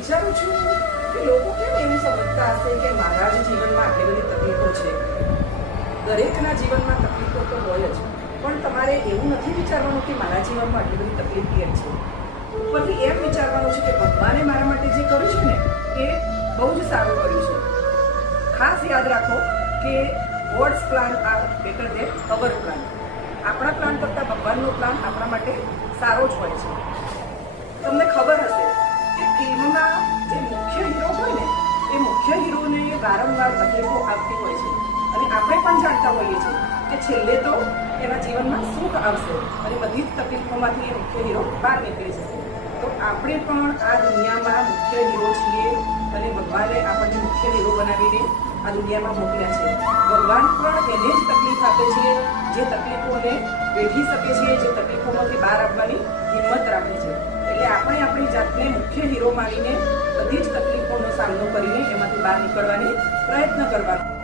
વિચારું છું કે લોકો કેમ એવું સમજતા હશે કે મારા જ જીવનમાં આટલી બધી તકલીફો છે. દરેકના જીવનમાં તકલીફો તો હોય જ, પણ તમારે એવું નથી વિચારવાનું કે મારા જીવનમાં આટલી બધી તકલીફ કેમ છે. ઉપરથી એમ વિચારવાનું છે કે ભગવાને મારા માટે જે કર્યું છે ને એ બહુ જ સારું કર્યું છે. ખાસ યાદ રાખો કે God's plan are better than our plan. આપણા પ્લાન કરતાં ભગવાનનો પ્લાન આપણા માટે સારો જ હોય છે. તમને ખબર હશે કે ફિલ્મમાં જે મુખ્ય હીરો હોય ને એ મુખ્ય હીરોને વારંવાર તકલીફો આવતી હોય છે અને આપણે પણ જાણતા હોઈએ છીએ કે છેલ્લે તો એના જીવનમાં સુખ આવશે અને બધી જ તકલીફોમાંથી એ મુખ્ય હીરો બહાર નીકળી જશે. તો આપણે પણ આ દુનિયામાં મુખ્ય હીરો છીએ અને ભગવાને આપણને મુખ્ય હીરો બનાવીને આ દુનિયામાં મોકલ્યા છે. ભગવાન પણ એને જ તકલીફ આપે છે જે તકલીફોને વેઠી શકે છે, જે તકલીફોમાંથી બહાર આવવાની હિંમત રાખે છે. એટલે આપણે આપણી જાતને મુખ્ય હીરો માનીને બધી જ તકલીફોનો સામનો કરીને એમાંથી બહાર નીકળવાની પ્રયત્ન કરવાનો.